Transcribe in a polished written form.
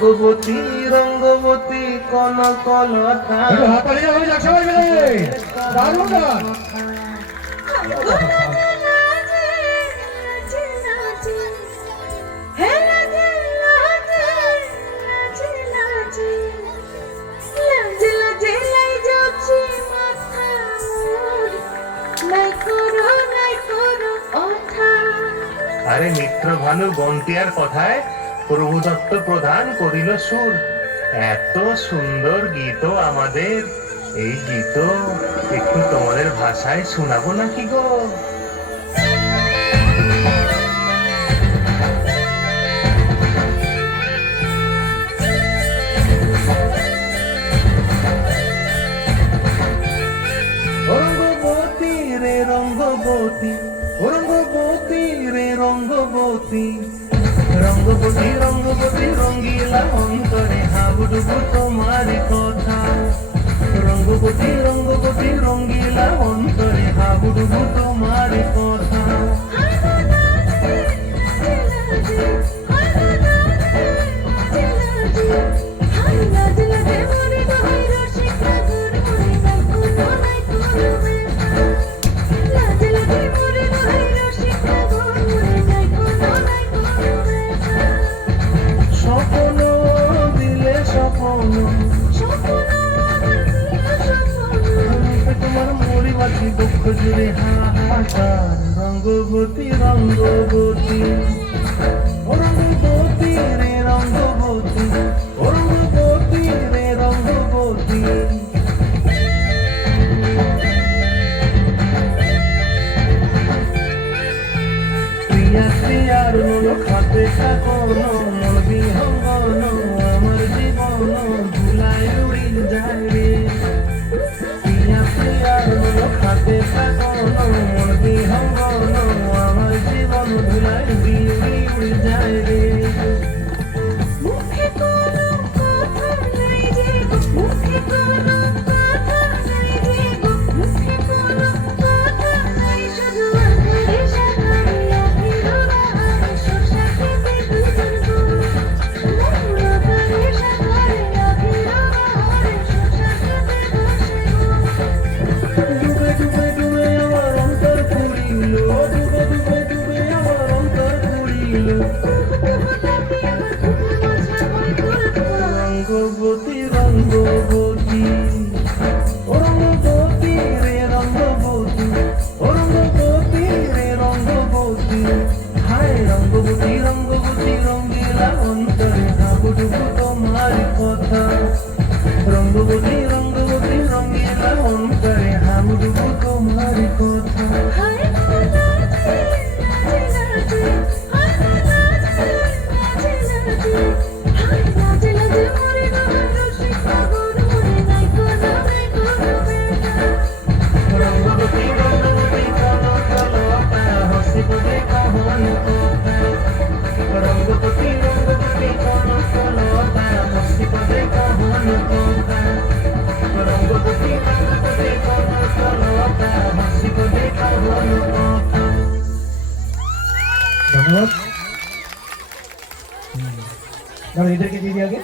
রঙ্গবতী রঙ্গবতী কনকলতা আরে মিত্র ভানু বন্টিয়ার কথায় প্রভু দত্ত প্রদান করিল সুর। এত সুন্দর গীত আমাদের, এই গীত একটু তোমাদের ভাষায় শোনাবো নাকি গো? রঙ্গবতী রে রঙ্গবতী, রঙ্গবতী রে রঙ্গবতী, রঙ্গবতী রঙ্গবতী রঙ্গিলা অন্তরে হাবুডুবু তোমার কথা। রঙ্গবতী রঙ্গবতী রঙ্গিলা অন্তরে হাবুডুবু তোমার কথা। দুঃখ জুড়ে হাহাকার রঙ্গবতী রঙ্গবতী, রঙ্গবতী রে রঙ্গবতী, রঙ্গবতী রে রঙ্গবতী। প্রিয়া প্রিয়ার মন খাতে থাকন মন বিহঙ্গন আমার জীবন ভুলায় উড়ি যায় রে। খাতে থাকন মন বিহঙ্গন আমার জীবন ভুলায় উড়ি উড়ি যায় রে। রঙ্গবতী রঙ্গবতী, রঙ্গবতী রে রঙ্গবতী, রঙ্গবতী রে রঙ্গবতী। হায় রঙ্গবতী রঙ্গবতী রঙ্গিলা অন্তরে হাবুডুবু তোমার কথা। রঙ্গবতী রঙ্গবতী রঙ্গিলা অন্তরে হাবুডুবু তোমার কথা। ধন্যবাদ। এদেরকে দিয়ে আগে